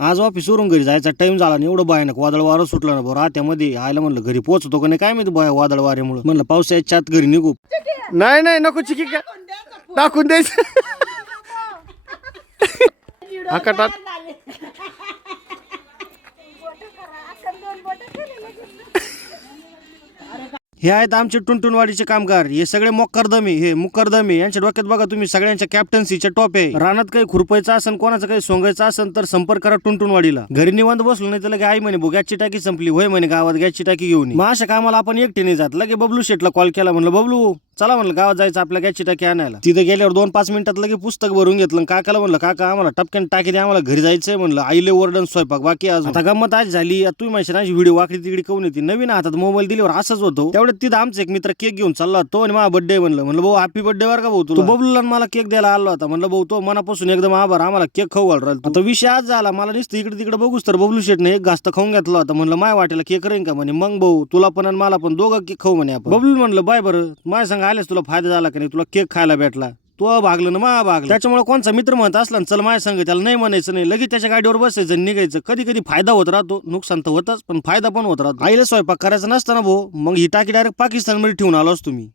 आज ऑफिसवरून घरी जायचा टाइम झाला आणि एवढं भयानक वादळ वारं सुटलं ना भाऊ रात्यामध्ये. आयला म्हणलं घरी पोहोचतो का नाही काय माहिती वादळ वाऱ्यामुळे. म्हणलं पावसाच्या आत घरी निघू. नाही नको चिकी का टाकून द्यायचं. आकाटात हे आहेत आमचे टुनटुनवाडीचे कामगार. हे सगळे मोक्करदमी, हे मुक्करदमी. यांच्या डोक्यात बघा तुम्ही सगळ्यांच्या कॅप्टन्सीच्या टॉप आहे. रानात काही खुरपायचं असेल, कोणाचं काही सोंगायचं असेल तर संपर्क करा टुनटुनवाडीला. घरी निवांत बसलो नाही तर लगे आई म्हणे गॅसची टाकी संपली. होय म्हणे गावात गॅसची टाकी घेऊन. मग अशा कामाला आपण एकटे नाही जात. लगे बबलू शेटला कॉल केला. म्हणलं बबलू चला म्हणलं गावात जायचं आपल्या गॅसची टाकी आणायला. तिथे गेल्यावर 2-5 मिनिटात लगे पुस्तक भरून घेतलं. काकाला म्हणलं काका आम्हाला टपक्यान टाकी द्या, आम्हाला घरी जायचंय. म्हणलं आईले ओरडन स्वयंपाक बाकी. आज आता गंमत आज झाली. तुम्ही माहिती व्हिडिओ वाकडी तिकडे कोण येते. नवीन हातात मोबाईल दिल्यावर असंच होतो. तेवढ्यात तिथं आमचा एक मित्र केक घेऊन चालला. तो आणि माझा बर्थडे म्हणलं भाऊ हॅपी बर्थडे वर का भाऊ तुला. बबलूला मला केक द्यायला आला होता. म्हणलं भाऊ तो मनापासून एकदम आभार, आम्हाला केक खाऊ घाल राहिला. आता विषय आज झाला. मला नुसतं इकडे तिकडे बघूस तर बबलू शेटने एक घास खाऊन घेतला होता. म्हणलं माय वाटेला केक राहीन का म्हणे. मग भाऊ तुला पण आणि मला पण दोघं केक खाऊ म्हणे आपण. बबलू म्हणलं बाय बरं माझ्या संग आल्यास तुला फायदा झाला का नाही, तुला केक खायला भेटला. तो भागलं ना मा भागलं. त्याच्यामुळे कोणचा मित्र म्हणत असला चल माझ्या संग, त्याला नाही म्हणायचं नाही. लगेच त्याच्या गाडीवर बसायचं निघायचं. कधी कधी फायदा होत राहतो, नुकसान तर होतच पण फायदा पण होत राहतो. आईला स्वयंपाक करायचा नसताना भाऊ मग ही टाकी डायरेक्ट पाकिस्तानमध्ये ठेवून आलो असतो मी.